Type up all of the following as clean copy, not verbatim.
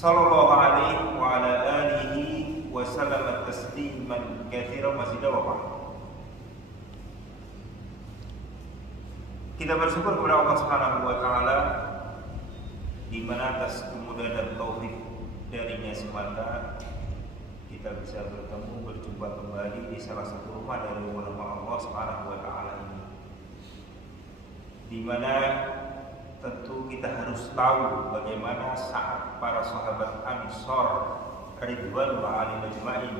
sallallahu alaihi wa ala alihi wa sallam tasliman katsiran mazidan wa ba'd. Kita bersyukur kepada Allah Subhanahu wa taala di mana atas kemudahan dan taufik darinya semata kita bisa berjumpa kembali di salah satu rumah dari rumah Allah Subhanahu wa taala ini. Di mana tentu kita harus tahu bagaimana saat para sahabat Ansor ridwanullah alaihim ajmain,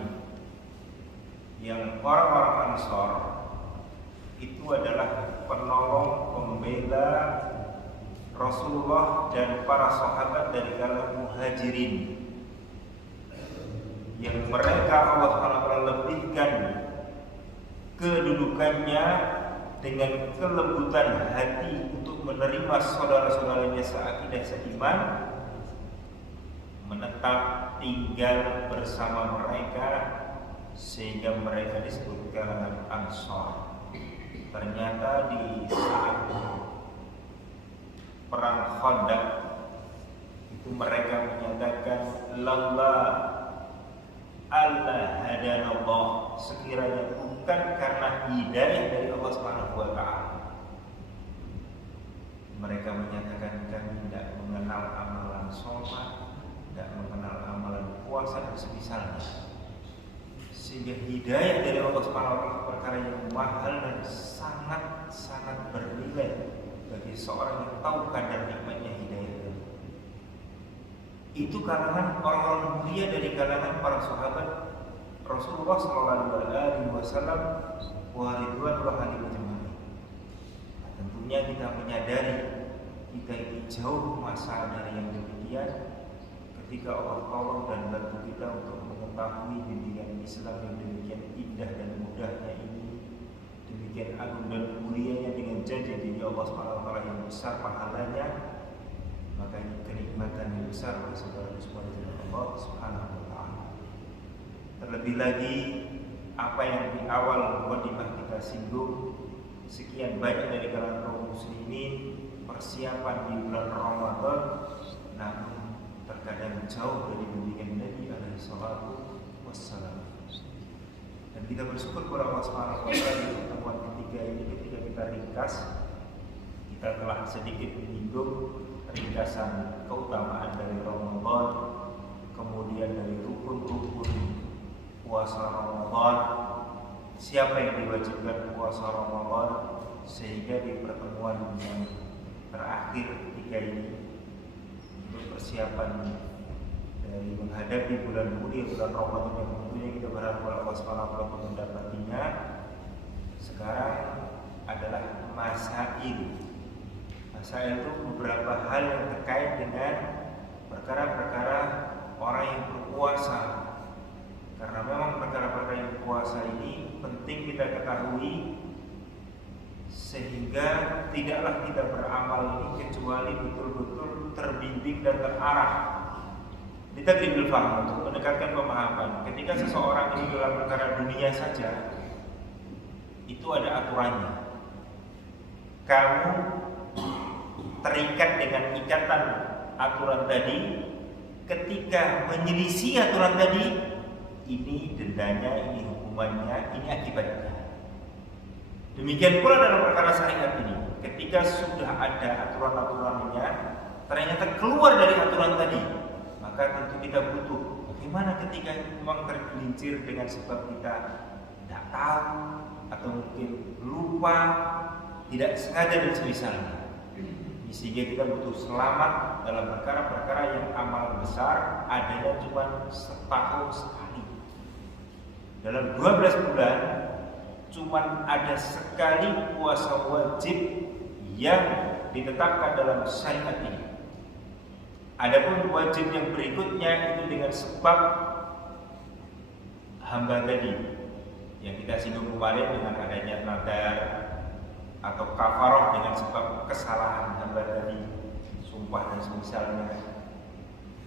yang orang-orang Ansor itu adalah penolong, pembela Rasulullah dan para sahabat dari kalangan muhajirin, yang mereka Allah SWT lebihkan kedudukannya dengan kelembutan hati untuk menerima saudara-saudaranya seakidah seiman, menetap tinggal bersama mereka sehingga mereka disebut kalangan Ansor. Ternyata di saat perang Khandaq itu mereka menyatakan laula Allah hadanallah, sekiranya bukan karena hidayah dari Allah Subhanahu wa taala. Mereka menyatakan kami tidak mengenal amalan sholat, tidak mengenal amalan puasa dan semisalnya. Sehingga hidayah dari Allah Subhanahu wa taala perkara yang mahal dan sangat bernilai bagi seorang yang tahu kadar nikmatnya hidayah itu. Itu kalangan orang-orang mulia dari kalangan para sahabat Rasulullah sallallahu alaihi wasallam wa ridwanullah alaihim ajmain. Tentunya kita menyadari kita ini jauh masa dari yang demikian ketika Allah tolong dan bantu kita untuk mengetahui bimbingan Islam yang demikian indah dan mudahnya ini, demikian agung dan mulianya dengan janji dari Allah Subhanahu wa taala yang besar pahalanya. Maka ini kenikmatan yang besar bagi saudara semua dari Allah Subhanahu wa taala. Terlebih lagi apa yang di awal mukadimah kita singgung, sekian banyak dari kalangan kaum muslimin persiapan di bulan Ramadan namun terkadang jauh dari bimbingan Nabi alaihi salatu wassalam. Dan kita bersyukur kepada Allah Subhanahu wa taala di pertemuan ketiga ini ketika kita ringkas, kita telah sedikit menyinggung ringkasan keutamaan dari Ramadan, kemudian dari rukun-rukun puasa Ramadan, siapa yang diwajibkan puasa Ramadan, sehingga di pertemuan yang terakhir ketiga ini untuk persiapan dari menghadapi bulan mulia bulan Ramadan yang tentunya kita berharap Allah Subhanahu wa taala mendapatinya. Sekarang adalah masail itu beberapa hal yang terkait dengan perkara-perkara orang yang berpuasa. Karena memang perkara-perkara yang puasa ini penting kita ketahui, sehingga tidaklah kita beramal ini kecuali betul-betul terbimbing dan terarah. Kita beri faham untuk mendekatkan pemahaman. Ketika seseorang ini dalam perkara dunia saja, itu ada aturannya. Kamu terikat dengan ikatan aturan tadi, ketika menyelisih aturan tadi, ini dendanya, ini hukumannya, ini akibatnya. Demikian pula dalam perkara syariat ini, ketika sudah ada aturan-aturannya, ternyata keluar dari aturan tadi, maka tentu kita butuh bagaimana ketika memang tergelincir dengan sebab kita tidak tahu atau mungkin lupa, tidak sengaja dan semisalnya. Sehingga kita butuh selamat dalam perkara-perkara yang amal besar adanya cuma setahun sekali. Dalam 12 bulan cuma ada sekali puasa wajib yang ditetapkan dalam syariat ini. Adapun wajib yang berikutnya itu dengan sebab hamba tadi yang kita singgung kemarin dengan adanya nadar atau kafaroh dengan sebab kesalahan hamba tadi, sumpah dan semisalnya.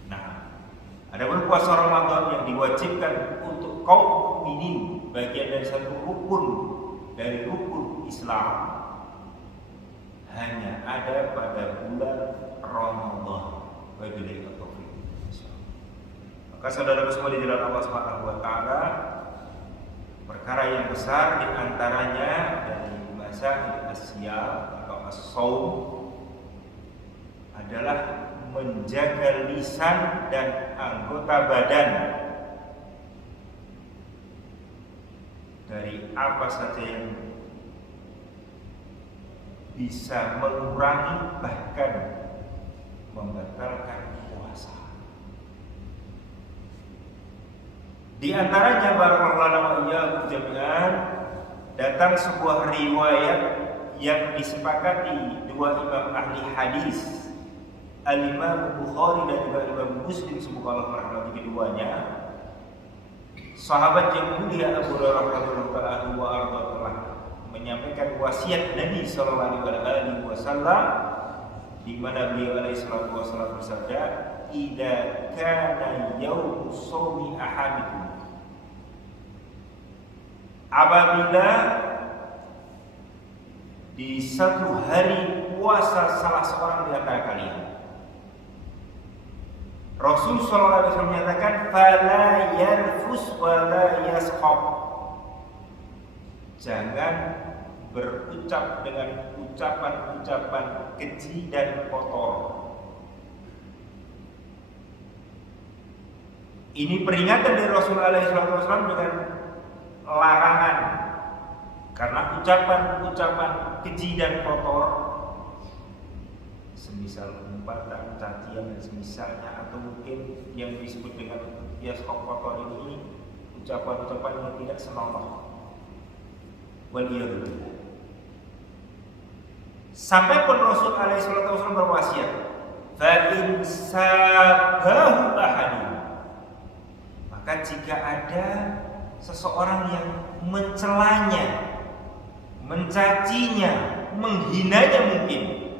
Nah, adapun puasa Ramadan yang diwajibkan untuk kaum mukminin, bagian dari satu rukun dari rukun Islam, hanya ada pada bulan Ramadan. Wabillahi taufiq. Maka saudara semua di jalan Allah Subhanahu wa taala, perkara yang besar di antaranya dari masa as-siyam atau as-shaum adalah menjaga lisan dan anggota badan dari apa saja yang bisa mengurangi bahkan membatalkan puasa. Di antaranya barakallahu iyyakum jami'an, datang sebuah riwayat yang disepakati dua imam ahli hadis, Al-Imam Bukhari dan juga Imam Muslim, semoga Allah merahmati keduanya. Sahabat yang mulia Abu Hurairah radhiyallahu anhu wa arda telah menyampaikan wasiat Nabi sallallahu alaihi wasallam, di mana beliau alaihi salatu wasallam bersabda, "Idza kana yaumu shaumi ahadikum." Apabila di satu hari puasa salah seorang di antara kalian, Rasul sallallahu alaihi wasallam menyatakan, "Fala yarfus wa la yashab." Jangan berucap dengan ucapan-ucapan keji dan kotor. Ini peringatan dari Rasulullah SAW dengan larangan, karena ucapan-ucapan keji dan kotor, semisal umpatan, cacian dan semisalnya, atau mungkin yang disebut dengan yashab kotor ini ucapan-ucapan yang tidak senonoh. Waliyadzubillah. Sampai pun Rasul alaihi wasallam berwasiat, fa in sabahu ahadun, maka jika ada seseorang yang mencelanya, mencacinya, menghinanya mungkin,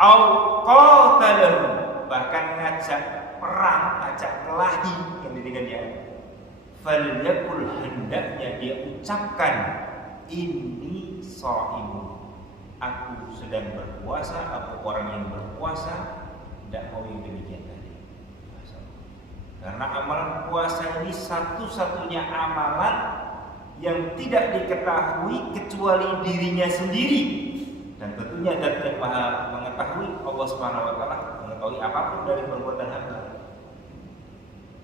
au qatalahu, bahkan ngajak perang, ngajak kelahi yang didengannya, falyakul, hendaknya dia ucapkan, ini shaimun, aku sedang berpuasa, aku orang yang berpuasa, tidak mau yang demikian tadi. Karena amalan puasa ini satu-satunya amalan yang tidak diketahui kecuali dirinya sendiri, dan tentunya zat yang maha mengetahui, Allah Subhanahu wa taala mengetahui apapun dari perbuatan hamba.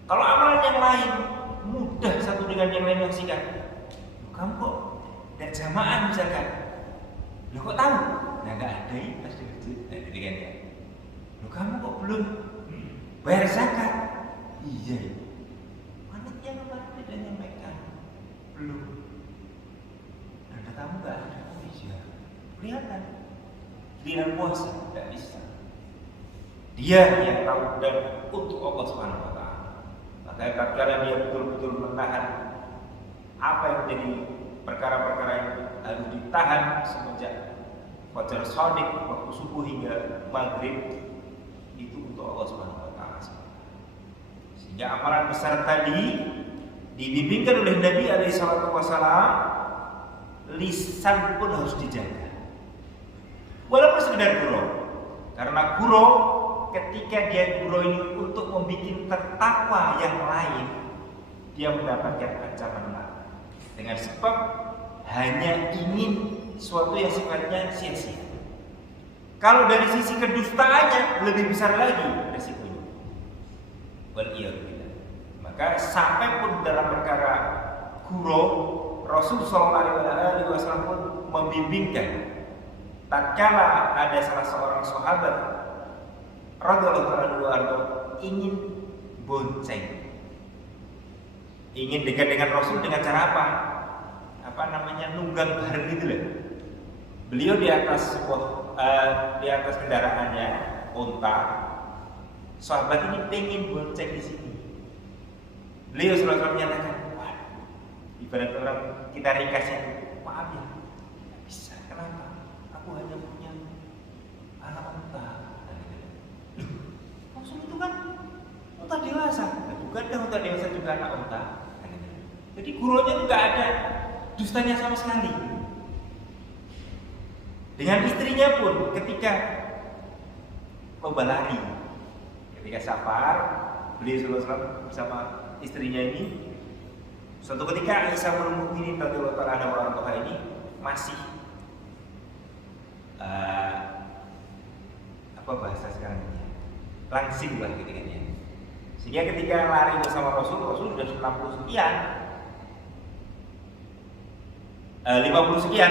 Kalau amalan yang lain mudah satu dengan yang lain menyaksikan. Kamu kok tidak jamaah misalkan, lo kok tahu? Nah, nggak ada ini pasti masjid. Nah, jadi kan ya. Lo kamu kok belum bayar zakat? Iya. Panitia kemarin tidak nyampaikan. Belum. Ada tamu nggak ada? Iya. Kelihatan. Giliran puasa tidak bisa. Dia yang tahu, dan untuk Allah Subhanahu wa taala. Maka tatkala dia betul-betul menahan apa yang menjadi perkara-perkara yang harus ditahan semenjak fajar shadiq, waktu subuh hingga maghrib, itu untuk Allah Subhanahu wa taala. Sehingga amalan besar tadi dibimbingkan oleh Nabi alaihi salatu wasallam, lisan pun harus dijaga. Walaupun sekedar gurau. Karena gurau, ketika dia gurau ini untuk membuat tertawa yang lain, dia mendapatkan ancaman lain. Dengan sebab hanya ingin sesuatu yang sifatnya sia-sia. Kalau dari sisi kedustaannya lebih besar lagi resikonya. Waliyadzubillah. Maka sampai pun dalam perkara gurau, Rasul sallallahu alaihi wasallam pun membimbingkan. Tatkala ada salah seorang sahabat radhiyallahu anhu ingin bonceng, ingin dekat dengan Rasul dengan cara apa? Apa namanya, nunggang bareng gitu loh. Beliau di atas sebuah di atas kendaraannya unta. Sahabat ini pengen bonceng di sini. Beliau selalu menyatakan, wah, ibarat orang kita ringkasnya, maaf ya, tidak bisa. Kenapa? Aku hanya punya anak unta. Rasul itu kan unta dewasa. Bukankah unta dewasa juga anak unta? Jadi gurunya itu gak ada dustanya sama sekali. Dengan istrinya pun ketika lomba lari, ketika safar beliau sallallahu alaihi wasallam bersama istrinya ini. Suatu ketika Aisyah ummul mukminin radhiyallahu ta'ala anha ini masih apa bahasa sekarang ini? Langsing lah gitu kan ya. Sehingga ketika lari bersama Rasul sudah 60 sekian, 50 sekian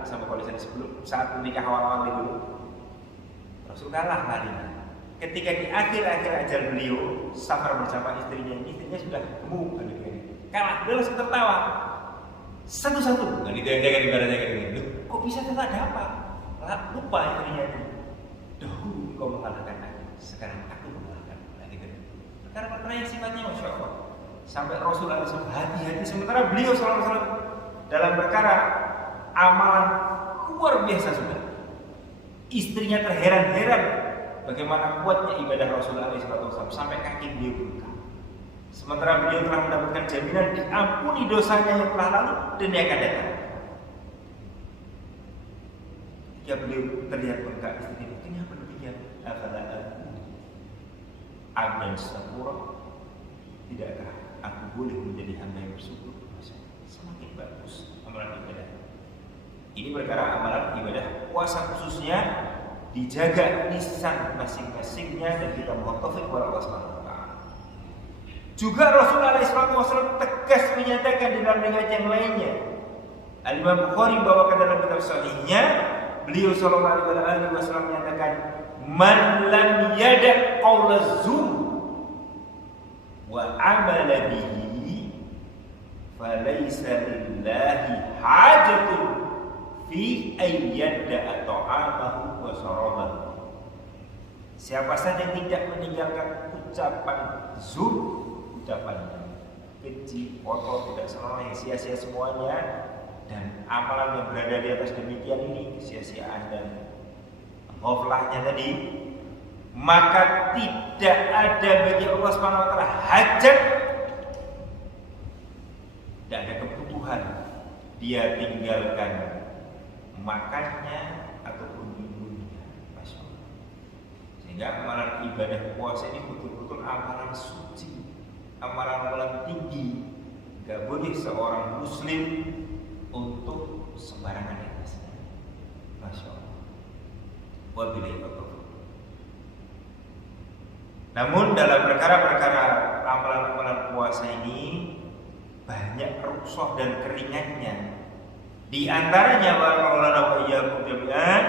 sama polisi sebelum saat menikah awal-awal itu Rasul kalah larinya. Ketika di akhir-akhir ajal beliau safar bersama istrinya sudah gemuk kan gitu kan. Kalah, dia langsung tertawa. Satu-satu, kan itu yang jangan ibaratnya kayak gitu. Kok bisa tertawa ada apa? Lupa istrinya itu. Dahulu kau mengalahkan aku, sekarang aku mengalahkan. Nah, gitu. Karena yang sifatnya Masya Allah. Sampai Rasulullah SAW hati-hati, sementara beliau SAW dalam perkara amalan luar biasa sudah. Istrinya terheran-heran bagaimana kuatnya ibadah Rasulullah SAW sampai kaki beliau bengkak. Sementara beliau telah mendapatkan jaminan diampuni dosanya yang telah lalu dan yang akan datang. Ketika beliau terlihat bengkak, istrinya kenapa demikian? Afala abdan syakura, tidakkah aku boleh menjadi hamba yang bersyukur? Semakin bagus amalan ibadah. Ini perkara amalan ibadah puasa khususnya dijaga lisan masing-masingnya dan kita mohon taufik kepada Allah Subhanahu wa taala. Juga Rasulullah SAW tegas menyatakan di dalam riwayat yang lainnya. Al-Imam Bukhari bawakan dalam kitab sahihnya, beliau sallallahu alaihi wasallam menyatakan, "Man lam yada' qaula zur wa amala bihi falaysa lillahi hajatun fi ayyada ta'amahu wa syarabahu." Siapa saja yang tidak meninggalkan ucapan zur, ucapan keji, kotor, tidak senonoh, yang sia-sia semuanya, dan amalan yang berada di atas demikian ini, kesia-siaan dan ghaflahnya tadi, maka tidak ada bagi Allah Subhanahu wa taala hajat, tidak ada kebutuhan dia tinggalkan makannya ataupun minumnya. Masya Allah. Sehingga amalan ibadah puasa ini betul-betul amalan suci, amalan-amalan tinggi. Gak boleh seorang muslim untuk sembarangan atasnya. Masya Allah. Wabillahi taufiq. Namun dalam perkara-perkara amalan-amalan puasa ini banyak rukhsah dan keringannya. Di antaranya barakallahu iyyakum jami'an,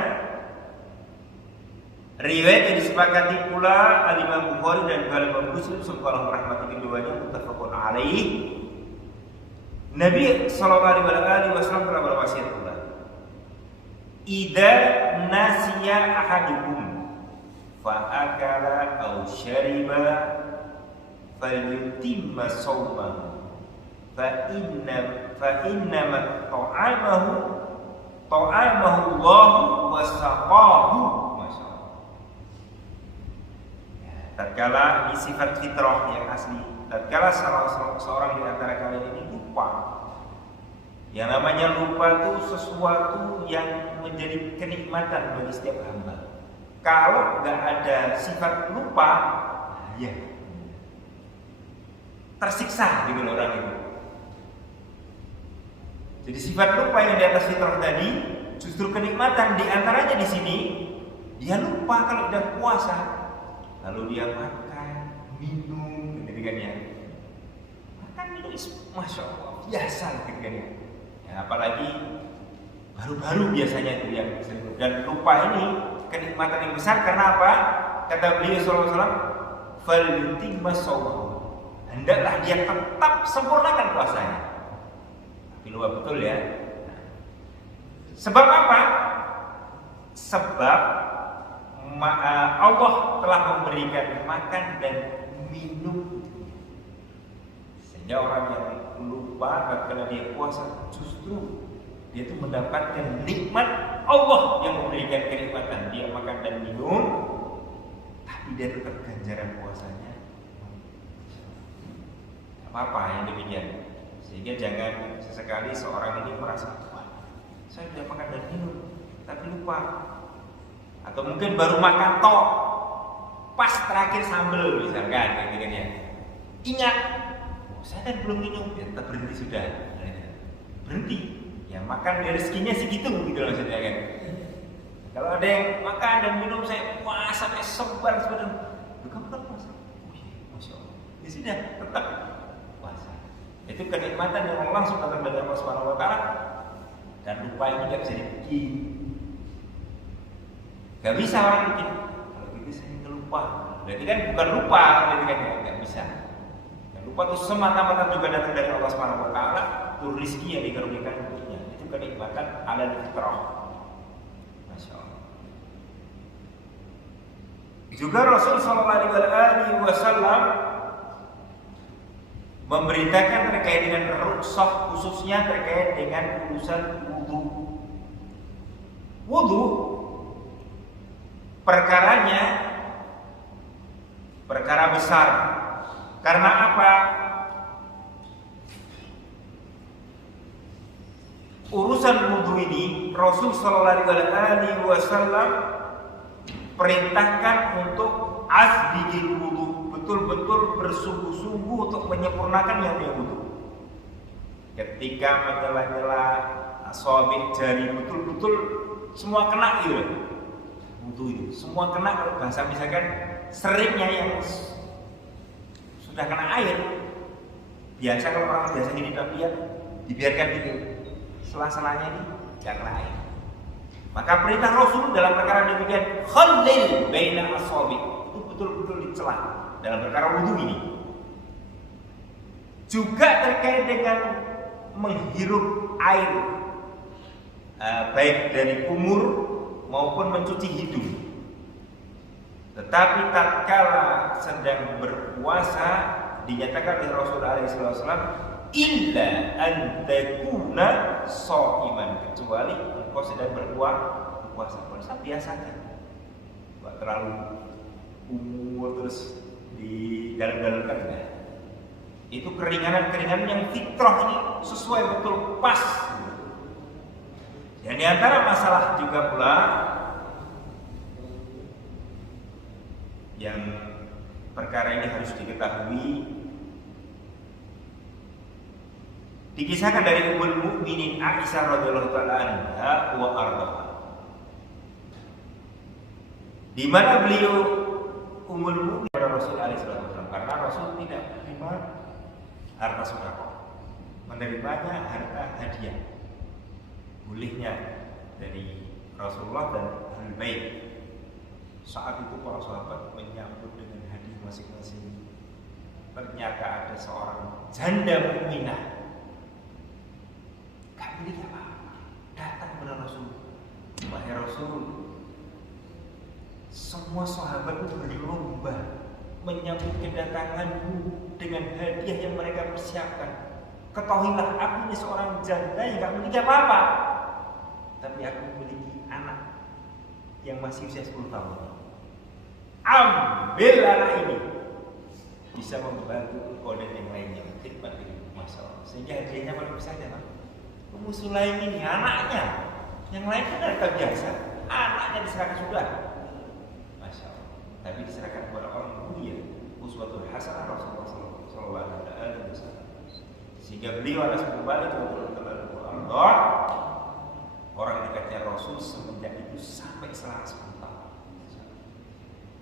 riwayat yang disepakati pula Al-Imam Bukhari dan Al-Imam Muslim semoga rahmati keduanya muttafaqun alaih. Nabi sallallahu alaihi wasallam telah berwasiat pula, "Idza nasiya ahadukum fa akala aw syariba falyutimma shaumahu fa inna ta'amahu Allah wa saqahu." Masyaallah. Tatkala ini sifat fitrah yang asli, tatkala seorang di antara kalian ini lupa. Yang namanya lupa itu sesuatu yang menjadi kenikmatan bagi setiap hamba. Kalau nggak ada sifat lupa, ya tersiksa gitu loh orang itu. Jadi sifat lupa yang di atas fitrah tadi justru kenikmatan. Di antaranya di sini dia lupa kalau udah puasa, lalu dia makan, minum, gitu kan ya. Makan minum, masya Allah, biasa gitu kan ya. Apalagi baru-baru biasanya itu yang sering. Dan lupa ini kenikmatan yang besar karena apa? Kata beliau sallallahu alaihi wasallam, "Falyutimma shaumahu." Hendaklah dia tetap sempurnakan puasanya. Luar betul ya. Sebab apa? Sebab Allah telah memberikan makan dan minum, sehingga orang yang lupa karena dia puasa justru dia itu mendapatkan nikmat Allah yang memberikan kenikmatan. Dia makan dan minum, tapi dia tetap ganjaran puasanya. Apa-apa yang demikian. Sehingga jangan sesekali seorang ini merasa, wah, saya sudah makan dan minum, tapi lupa. Atau mungkin baru makan tok, pas terakhir sambel misalkan, gitu kan ya. Ingat, saya kan belum minum, ya tetap berhenti sudah. Berhenti, ya makan ya rezekinya segitu gitu maksudnya kan. Kalau ada yang makan dan minum saya puasa sampai sebar sebenarnya, kamu kan puasa? Oh iya, masya Allah. Ya sudah, tetap puasa. Itu kenikmatan yang langsung datang dari Allah Subhanahu Wa Taala dan lupa ini nggak bisa dibikin. Gak bisa orang bikin. Kalau gitu saya ngelupa. Berarti kan bukan lupa, berarti kan nggak bisa. Dan lupa itu semata-mata juga datang dari Allah Subhanahu Wa Taala. Itu rezeki yang dikaruniakan untuknya. Itu kenikmatan ala fitrah. Masya Allah. Juga Rasul Sallallahu Alaihi Wasallam memberitakan terkait dengan rukhsah, khususnya terkait dengan urusan wudu. Wudu perkaranya perkara besar. Karena apa? Urusan wudu ini Rasul Sallallahu Alaihi Wasallam perintahkan untuk asbigil wudu, betul-betul bersungguh-sungguh untuk menyempurnakan yang dia wudu. Ketika menyela-nyela asabi jari betul-betul semua kena gitu. Wudu itu semua kena. Kalau bahasa misalkan seringnya yang sudah kena air, biasa kalau orang biasa gini tapian dibiarkan gitu, sela-selanya ini tidak kena air. Maka perintah Rasul dalam perkara demikian, khallil baina asabi, itu betul-betul dicela dalam perkara wudu ini. Juga terkait dengan menghirup air, baik dari kumur maupun mencuci hidung. Tetapi tatkala sedang berpuasa dinyatakan oleh Rasulullah SAW, illa an takuna sha'iman, kecuali engkau sedang berpuasa. Puasa biasa kan, tidak terlalu umur terus di dalam-dalamkan kan. Itu keringanan-keringanan yang fitrah ini sesuai betul pas. Dan di antara masalah juga pula yang perkara ini harus diketahui, dikisahkan dari Ummul Mukminin Aisyah radhiyallahu taala anha wa ardhaha, di mana beliau Ummul Mukminin pada Rasul alaihi wasallam, karena Rasul tidak menerima harta sedekah, menerimanya harta hadiah. Bolehnya dari Rasulullah dan Ahlul Bait. Saat itu para sahabat menyambut dengan hadiah masing-masing. Ternyata ada seorang janda mukminah, gak miliki apa-apa, datang kepada Rasul. Wahai Rasul, semua sahabat itu berlomba menyambut kedatanganmu dengan hadiah yang mereka persiapkan. Ketahuilah, aku ini seorang janda yang gak memiliki apa-apa, tapi aku memiliki anak yang masih usia 10 tahun. Ambil anak ini, bisa membantu engkau dan yang lainnya khidmat ini, masalah. Sehingga hadiahnya paling besar ya, Ummu Sulaim ini anaknya, yang lain kan ada biasa, anaknya diserahkan sudah, masya Allah. Tapi diserahkan kepada orang mulia, uswatul hasanah Rasulullah Sallallahu Alaihi Wasallam. Sehingga beliau harus kembali ke Allah, orang dekatnya Rasul semenjak itu sampai selama 10 tahun.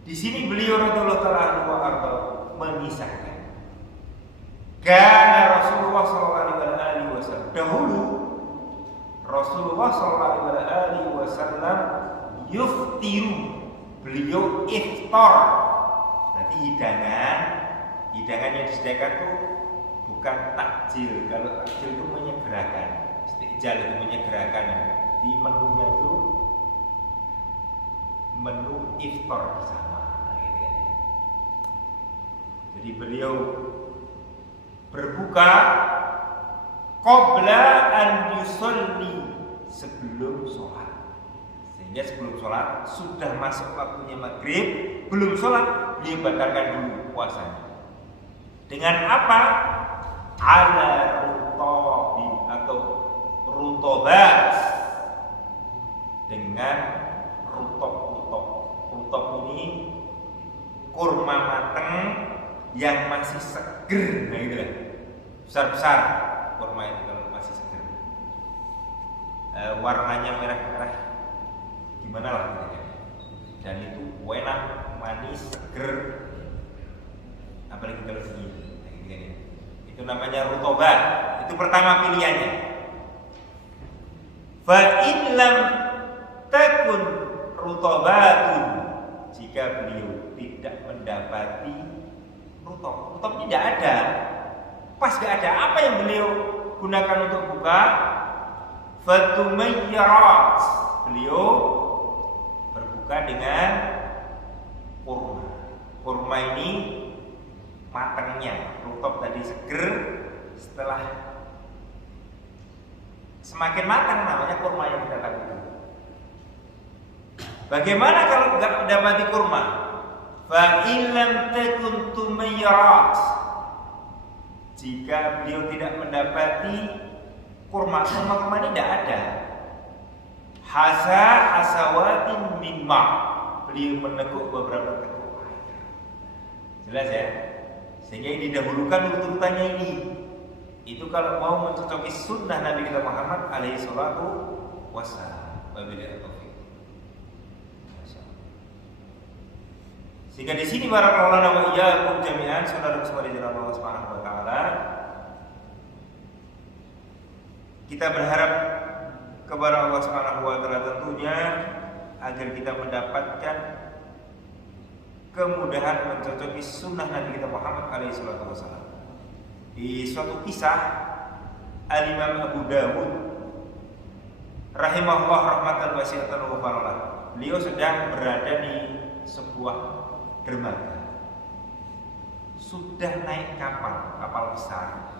Di sini beliau radhiyallahu ta'ala mengisahkan, karena Rasulullah sallallahu alaihi wasallam dahulu Rasulullah sallallahu alaihi wasallam yuftiru, beliau iftar. Berarti hidangan yang disediakan itu bukan takjil. Kalau takjil itu menyegerakan, istijal itu menyegerakan. Di menunya itu menu iftar bersama. Jadi beliau berbuka qabla an yusolli, sebelum sholat. Sehingga sebelum sholat sudah masuk waktunya maghrib, belum sholat beliau batalkan dulu puasanya. Dengan apa? Ala rutobi atau rutobat, dengan rutop ini kurma mateng yang masih seger, nah gitu lah. Besar-besar kurma itu kalau masih seger. Warnanya merah-merah, gimana lah gitu. Dan itu enak, manis, seger, apalagi kalau dingin. Nah, gitu kan. Itu namanya rutobat. Itu pertama pilihannya. Fa in lam takun rutobatun, jika beliau tidak mendapati rutop tidak ada, pas gak ada, apa yang beliau gunakan untuk buka? Fatumayyarat, beliau berbuka dengan kurma. Kurma ini matangnya, rutop tadi seger, setelah semakin matang namanya kurma yang kita lakukan. Bagaimana kalau nggak mendapati kurma? Fa in lam takun tumayyarat, jika beliau tidak mendapati kurma ini tidak ada. Hasawatin min ma, beliau meneguk beberapa teguk air. Jelas ya? Sehingga ini didahulukan urutannya ini. Itu kalau mau mencocoki sunnah Nabi kita Muhammad alaihi salatu wassalam. Wabillahi taufiq. Sehingga di sini barakallahu wa iyyakum jami'an, saudara-saudari dalam Allah Subhanahu wa taala, kita berharap kepada Allah Subhanahu wa taala tentunya agar kita mendapatkan kemudahan mencocoki sunnah Nabi kita Muhammad alaihi salatu wassalam. Di suatu kisah, Al-Imam Abu Dawud rahimahullah rahmatan wasi'atan wa faralah, beliau sedang berada di sebuah dermaga, sudah naik kapal besar.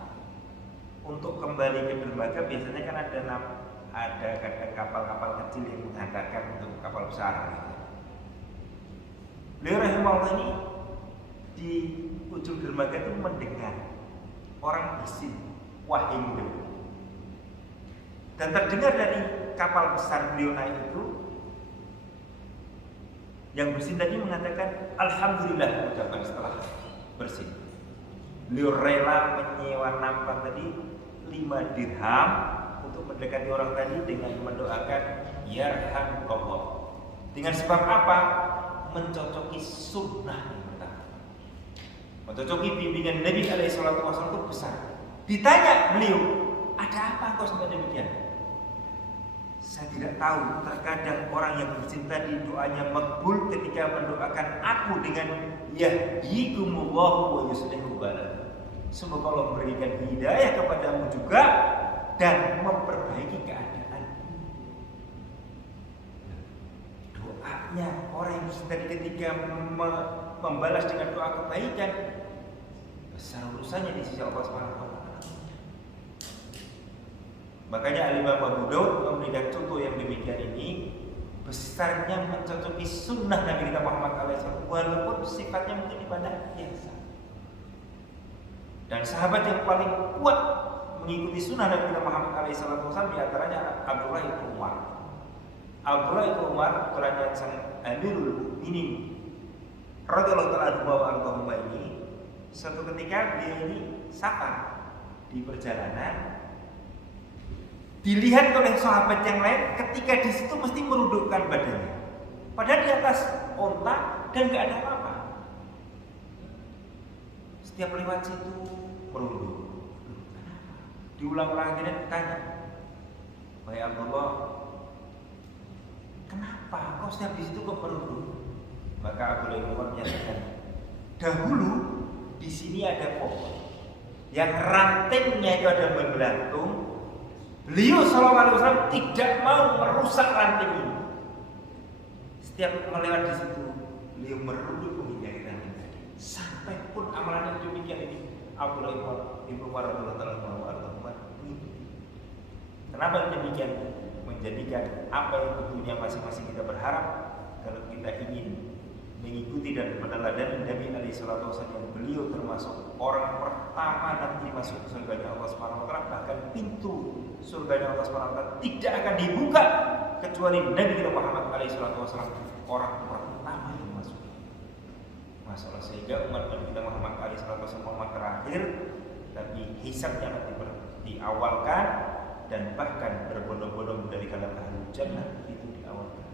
Untuk kembali ke dermaga biasanya kan ada kadang kapal-kapal kecil yang menghantarkan untuk kapal besar. Beliau rahimahullah ini di ujung dermaga itu mendengar orang bersin wahing, dan terdengar dari kapal besar beliau naik itu, yang bersin tadi mengatakan alhamdulillah, ucapan setelah bersin. Beliau rela menyewa nampan tadi 5 dirham untuk mendekati orang tadi dengan mendoakan yarhamkallah. Dengan sebab apa? Mencocoki sunnah yang pertama, mencocoki bimbingan Nabi alaihi salatu wasallam itu besar. Ditanya beliau, ada apa engkau sampai demikian? Saya tidak tahu, terkadang orang yang bercinta di doanya makbul ketika mendoakan aku dengan yahdikumullahu wa yuslihu balakum. Semoga Allah memberikan hidayah kepadamu juga dan memperbaiki keadaan. Doanya orang yang bercinta ketika membalas dengan doa kebaikan, besar urusannya di sisi Allah Subhanahu wa taala. Makanya Al-Imam Abu Dawud memberikan contoh yang demikian ini, besarnya mencocoki sunnah Nabi kita Muhammad SAW walaupun sifatnya mungkin ibadah biasa. Dan sahabat yang paling kuat mengikuti sunnah Nabi kita Muhammad SAW di antaranya Abdullah bin Umar. Abdullah bin Umar putranya sang Amirul Mukminin radhiyallahu ta'ala anhu ini, suatu ketika dia ini safar di perjalanan, dilihat oleh sahabat yang lain ketika di situ mesti merundukkan badannya, padahal di atas onta dan nggak ada apa-apa. Setiap lewat situ merunduk. Diulang-ulang akhirnya tanya, wahai Abdullah, kenapa kau setiap di situ kok merunduk? Maka Abdullah bin Umar menyatakan, dahulu di sini ada pohon yang rantingnya itu ada bergelantung. Beliau SAW tidak mau merusak ranting ini. Setiap melewat di situ, beliau merunduk menghindari ranting tadi. Sampai pun amalan yang demikian ini, Abdullah bin Umar radhiyallahu anhu mengikuti. Kenapa demikian? Menjadikan apa yang tentunya masing-masing kita berharap kalau kita ingin mengikuti dan meneladani Nabi alaihi salatu wasallam, yang beliau termasuk orang pertama nanti masuk ke surganya Allah Subhanahu wa taala, bahkan pintu surganya Allah Subhanahu wa taala tidak akan dibuka kecuali Nabi Muhammad alaihi salatu wasallam orang pertama yang masuk sholat, sehingga umat kita Muhammad SAW terakhir, tapi hisabnya nanti diawalkan dan bahkan berbondong-bondong dari kalangan ahli jannah itu diawalkan.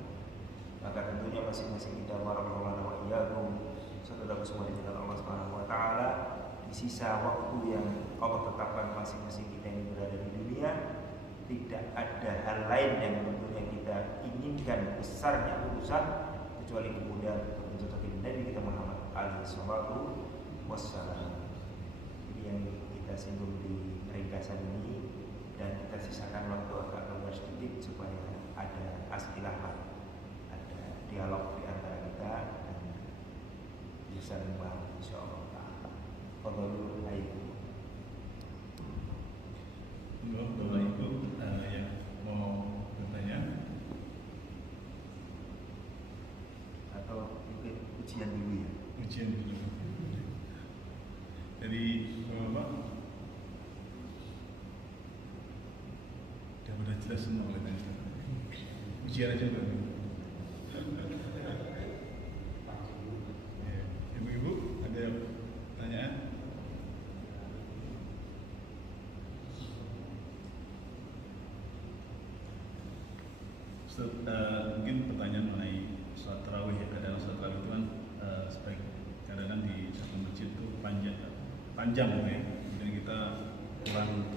Maka tentunya masing-masing kita warahmatullahi wabarakatuh saudara semua di jalan Allah Subhanahu wa taala, di sisa waktu yang Allah tetapkan masing-masing kita ini berada di dunia, tidak ada hal lain yang tentunya kita inginkan besarnya urusan kecuali kemudian untuk Nabi kita Muhammad alaihi salatu wassalam. Ini yang kita singgung di ringkasan ini, dan kita sisakan waktu agak lebar sedikit supaya ada astilahah, ada dialog di antara kita dan bisa membahas insyaallah taala. Fadhlu ayyuh. Bapak Ibu yang mau bertanya atau mungkin ujian dulu ya? Ujian dulu. Dari Bapak udah jelas semua katanya. Ujian aja Pak. Ibu-ibu ada pertanyaan? Ustaz, mungkin pertanyaan mengenai sholat tarawih ya. Kadang sholat tarawih itu kan kadang di satu masjid itu panjang gitu ya. Kemudian kita kurang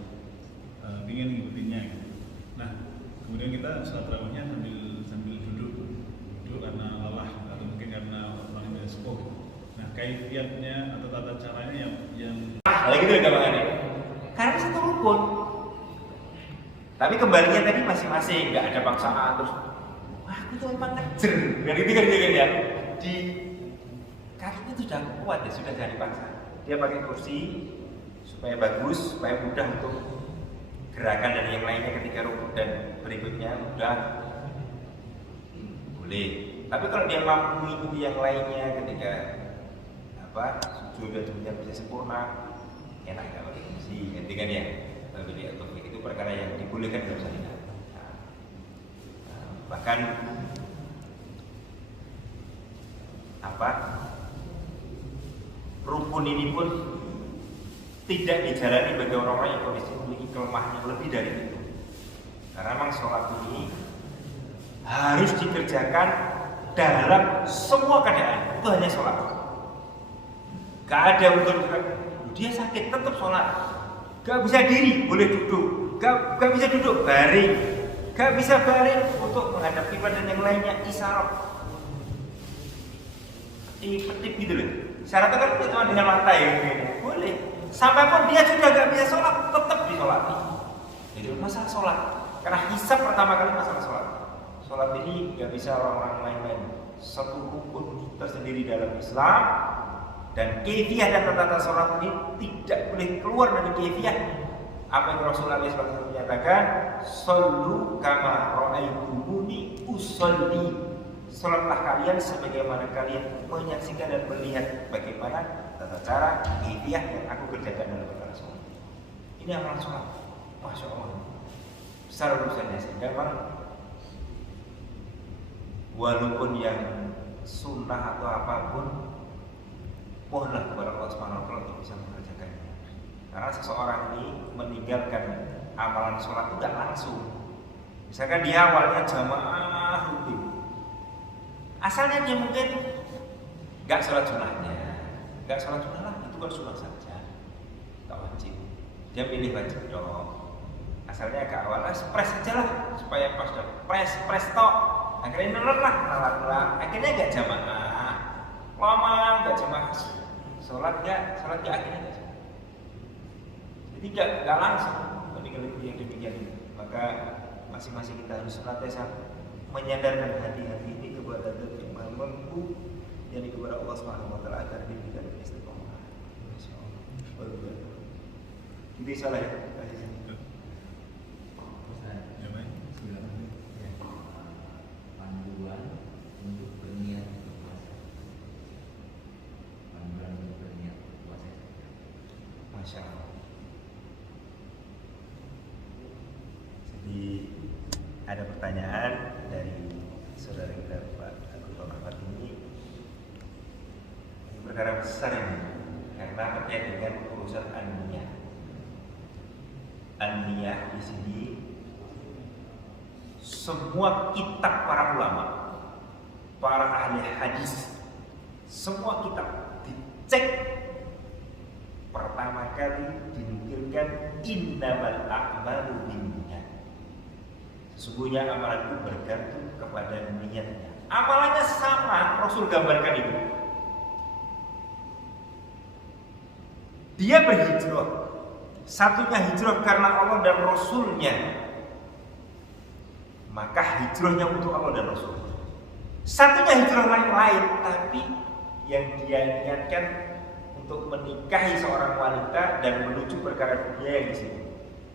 ingin ngikutinnya gitu. Nah, kemudian kita sholat tarawihnya sambil duduk karena lelah atau mungkin karena orangnya sepuh. Nah, kaifiatnya atau tata caranya yang lagi itu gampangannya. Karena satu rukun. Tapi kembalinya tadi masing-masing, nggak ada paksaan terus. Wah, aku tuh memang ngejer, gitu kan ya. Di kakinya itu sudah kuat ya, sudah jadi paksa. Dia pakai kursi supaya bagus, supaya mudah untuk gerakan dan yang lainnya ketika rukun dan berikutnya mudah. Boleh. Tapi kalau dia mampu mengikuti yang lainnya ketika sujud dan kemudian bisa sempurna, enak nggak pakai kursi, gitu kan ya. Tapi dia itu perkara yang dibolehkan dalam syariat. Bahkan rukun ini pun tidak dijalani bagi orang-orang yang kondisi memiliki kelemahan yang lebih dari itu. Karena memang sholat ini harus dikerjakan dalam semua keadaan, bukan hanya sholat. Gak ada untuk dia sakit tetap sholat. Gak bisa diri, boleh duduk. Gak bisa duduk, baring. Gak bisa baring untuk menghadap kiblat dan yang lainnya, isyarat. Petip gitu loh. Syaratnya kan cuma dengan mata ya, boleh. Sampai pun dia sudah gak bisa sholat, tetap disolati. Itu masalah sholat. Karena hisab pertama kali masalah sholat. Sholat ini gak bisa orang-orang main-main. Satu rukun tersendiri dalam Islam. Dan kaifiyah dan tata sholat ini tidak boleh keluar dari kaifiyah apa yang Rasulullah SAW menyatakan, "Shollu kama ra'aitumuni usolli." Sholatlah kalian sebagaimana kalian menyaksikan dan melihat bagaimana tata cara kaifiyah yang aku kerjakan dalam perkara sholat. Ini amalan sholat, masya Allah, besar urusannya. Sehingga memang walaupun yang sunnah atau apapun, mohonlah kepada Allah Subhanahu wa taala untuk bisa mengerjakannya. Karena seseorang ini meninggalkan amalan sholat itu tidak langsung. Misalkan dia awalnya jamaah rutin, asalnya dia mungkin nggak sholat sunnahnya, nggak sholat sunnah lah, itu kan sunnah saja, nggak wajib. Dia pilih wajib dong. Asalnya ke awal, press aja lah supaya pas press tok. Akhirnya nelat, akhirnya nggak jamaah, lama nggak jamaah. Sholat gak akhirnya gak. Jadi gak langsung. Tapi kalau yang demikian ini, maka masing-masing kita harus senantiasa menyadarkan hati-hati ini kepada Zat yang Maha Mampu, yakni kepada Allah Subhanahu wa taala agar diberikan istiqomah. Insyaallah. Itu salah ya. Panduan untuk berniat puasa. Masya Allah. Jadi ada pertanyaan dari saudara kita Pak Agus Rahmat ini perkara besar ini karena terkait dengan urusan an-niyah. An-niyah di sini semua kitab para ulama, para ahli hadis, semua kitab dicek pertama kali dinukilkan innamal a'malu binniyat. Sesungguhnya amalan itu bergantung kepada niatnya. Amalannya sama, Rasul gambarkan itu. Dia berhijrah, satunya hijrah karena Allah dan Rasulnya, maka hijrahnya untuk Allah dan Rasulnya. Satunya hijrah lain-lain, tapi yang dia niatkan untuk menikahi seorang wanita dan menuju perkara dunia yang di situ,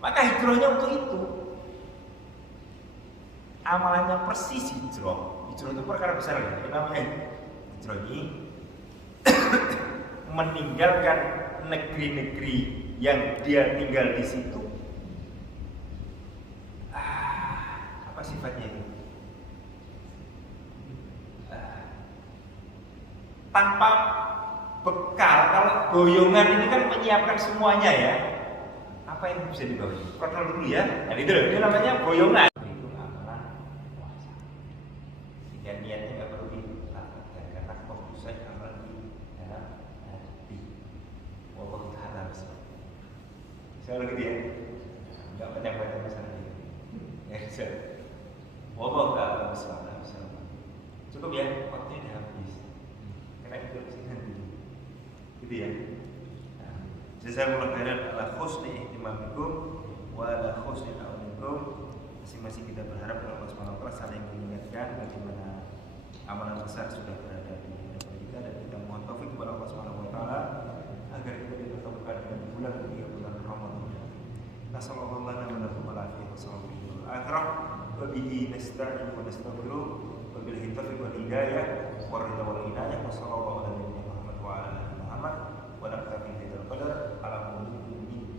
maka hijrahnya untuk itu. Amalannya persis hijrah. Hijrah itu perkara besar ya. Namanya hijrah ini meninggalkan negeri-negeri yang dia tinggal di situ. Apa sifatnya ini? Tanpa bekal. Kalau boyongan ini kan menyiapkan semuanya ya. Apa yang bisa dibawa? Kontrol dulu ya. Nah itu loh, ini namanya boyongan. Itu amalan puasa. Jika niatnya nggak perlu dilakukan karena fokusnya amalan di dalam hati. Wallahu ta'ala bismillah. Saya lagi dia, nggak banyak-banyak masalah ini. Ya, wallahu ta'ala bismillah. Cukup ya, waktunya udah habis. Karena itu gitu ya. Jazakumullah khairan ala husni ihtimamikum wa ala husni ta'awunikum. Masing-masing kita berharap kepada Allah Subhanahu wa taala saling mengingatkan bagaimana amalan besar sudah berada di hadapan kita, dan kita mohon taufik kepada Allah Subhanahu wa taala agar kita dipertemukan dengan bulan ketiga bulan Ramadan. Nasallallahu lana wa lakum al-afiyah wa sallallahu akhirah wa bihi nasta'in wa nastaghfiruh wa bil taufiq wal hidayah wa ridha wal inayah wa sallallahu ala nabiyyina Muhammad wa ala ali Muhammad wa naktafi bihadzal qadar ala min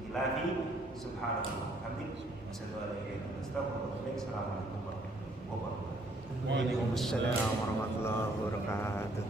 khilafi subhanallah hamdi asyhadu an la ilaha illa anta astaghfiruka wa atubu ilaik. Assalamualaikum warahmatullahi wabarakatuh. Waalaikumsalam warahmatullahi wabarakatuh.